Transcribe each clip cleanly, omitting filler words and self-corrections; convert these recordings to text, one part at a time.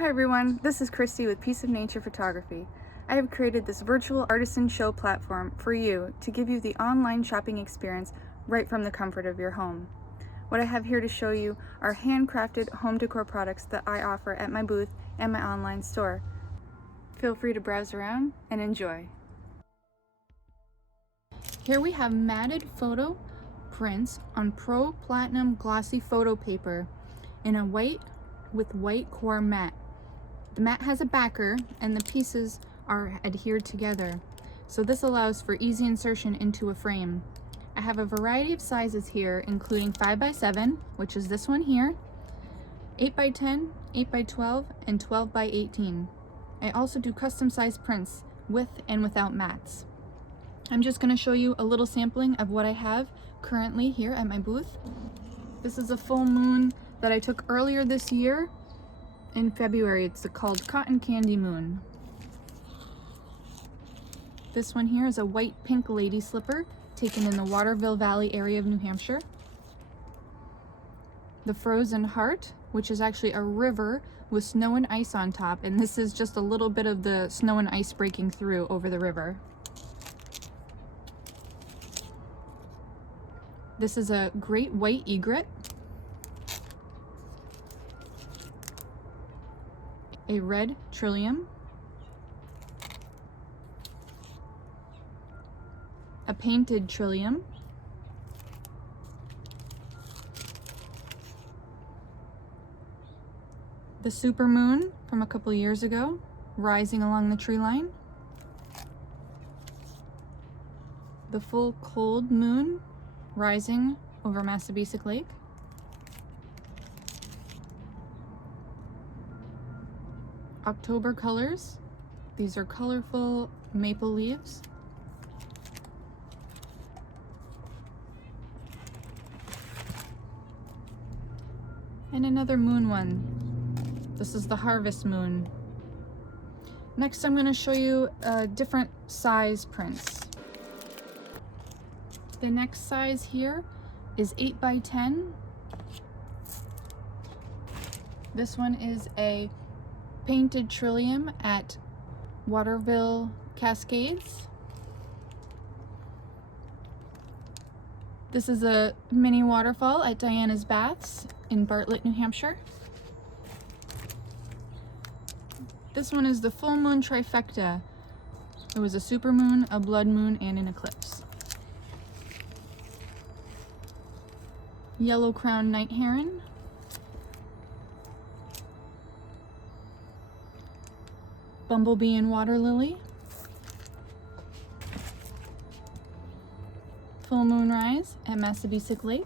Hi everyone, this is Christy with Piece of Nature Photography. I have created this virtual artisan show platform for you to give you the online shopping experience right from the comfort of your home. What I have here to show you are handcrafted home decor products that I offer at my booth and my online store. Feel free to browse around and enjoy. Here we have matted photo prints on Pro Platinum glossy photo paper in a white with white core mat. The mat has a backer and the pieces are adhered together, so this allows for easy insertion into a frame. I have a variety of sizes here, including 5x7, which is this one here, 8x10, 8x12, and 12x18. I also do custom size prints with and without mats. I'm just going to show you a little sampling of what I have currently here at my booth. This is a full moon that I took earlier this year in February. It's called Cotton Candy Moon. This one here is a white pink lady slipper taken in the Waterville Valley area of New Hampshire. The Frozen Heart, which is actually a river with snow and ice on top, and this is just a little bit of the snow and ice breaking through over the river. This is a great white egret, a red trillium, a painted trillium, the supermoon from a couple years ago, rising along the tree line, the full cold moon rising over Massabesic Lake, October colors. These are colorful maple leaves. And another moon one. This is the harvest moon. Next, I'm going to show you different size prints. The next size here is 8x10. This one is a painted trillium at Waterville Cascades. This is a mini waterfall at Diana's Baths in Bartlett, New Hampshire. This one is the full moon trifecta. It was a supermoon, a blood moon, and an eclipse. Yellow crowned night heron. Bumblebee and water lily. Full moonrise at Massabesic Lake.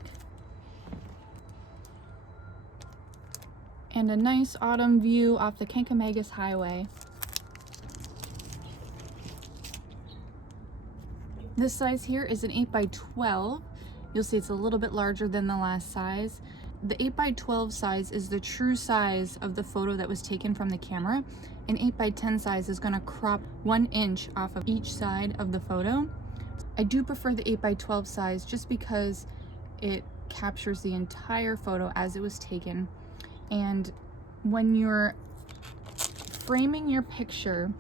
And a nice autumn view off the Kankamagus Highway. This size here is an 8x12. You'll see it's a little bit larger than the last size. The 8x12 size is the true size of the photo that was taken from the camera. An 8x10 size is going to crop 1 inch off of each side of the photo. I do prefer the 8x12 size just because it captures the entire photo as it was taken. And when you're framing your picture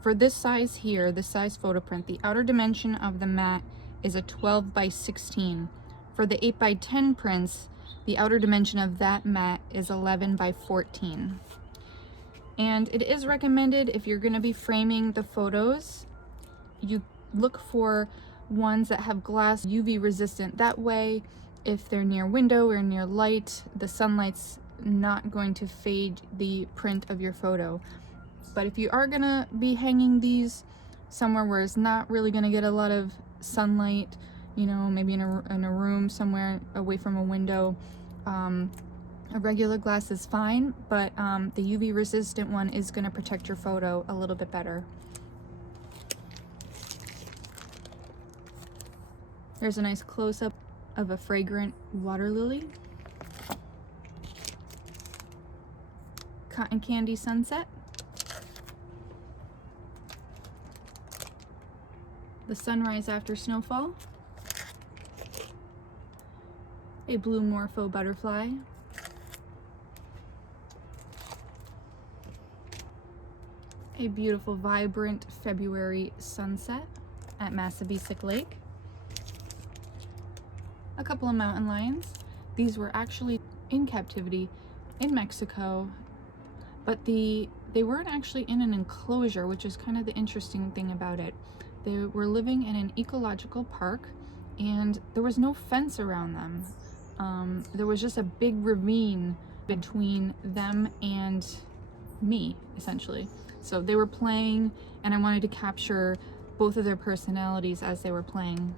for this size here, this size photo print, the outer dimension of the mat is a 12x16. For the 8x10 prints, the outer dimension of that mat is 11x14. And it is recommended, if you're going to be framing the photos, you look for ones that have glass UV resistant. That way, if they're near window or near light, the sunlight's not going to fade the print of your photo. But if you are going to be hanging these somewhere where it's not really going to get a lot of sunlight, you know, maybe in a room somewhere away from a window, a regular glass is fine, but the UV resistant one is going to protect your photo a little bit better. There's a nice close-up of a fragrant water lily. Cotton Candy Sunset. The sunrise after snowfall. A blue morpho butterfly. A beautiful, vibrant February sunset at Massabesic Lake. A couple of mountain lions. These were actually in captivity in Mexico, but they weren't actually in an enclosure, which is kind of the interesting thing about it. They were living in an ecological park, and there was no fence around them. There was just a big ravine between them and me, essentially. So they were playing, and I wanted to capture both of their personalities as they were playing.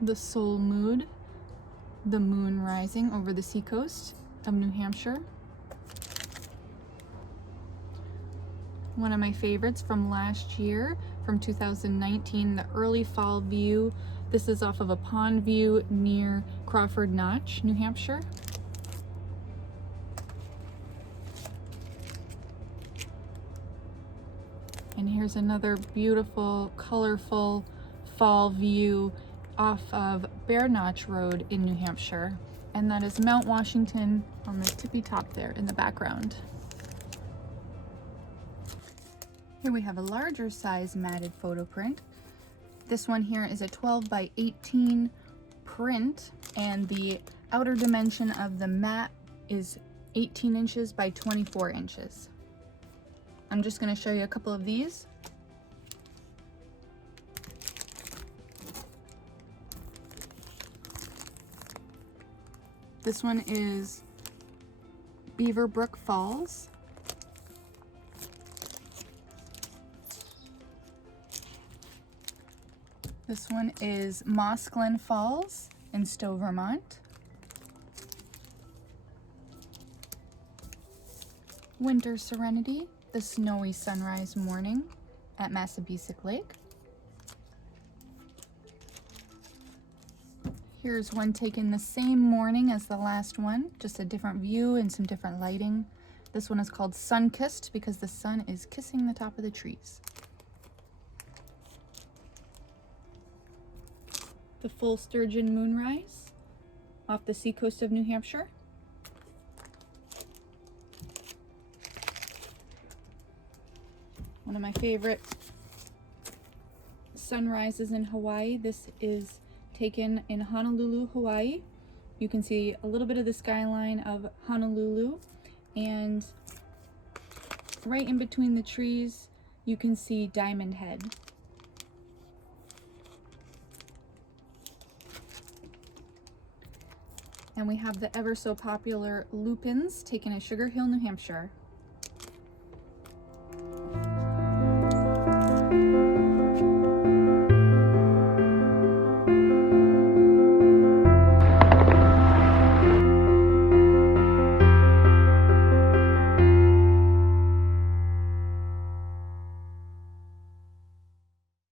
The Soul Mood, the moon rising over the seacoast of New Hampshire. One of my favorites from last year, from 2019, the early fall view. This is off of a pond view near Crawford Notch, New Hampshire. And here's another beautiful, colorful fall view off of Bear Notch Road in New Hampshire. And that is Mount Washington on the tippy top there in the background. Here we have a larger size matted photo print. This one here is a 12 by 18 print, and the outer dimension of the mat is 18 inches by 24 inches. I'm just going to show you a couple of these. This one is Beaverbrook Falls. This one is Moss Glen Falls in Stowe, Vermont. Winter Serenity, the snowy sunrise morning at Massabesic Lake. Here's one taken the same morning as the last one, just a different view and some different lighting. This one is called Sun-Kissed because the sun is kissing the top of the trees. The full sturgeon moonrise off the seacoast of New Hampshire. One of my favorite sunrises in Hawaii. This is taken in Honolulu, Hawaii. You can see a little bit of the skyline of Honolulu, and right in between the trees you can see Diamond Head. And we have the ever so popular lupins taken at Sugar Hill, New Hampshire.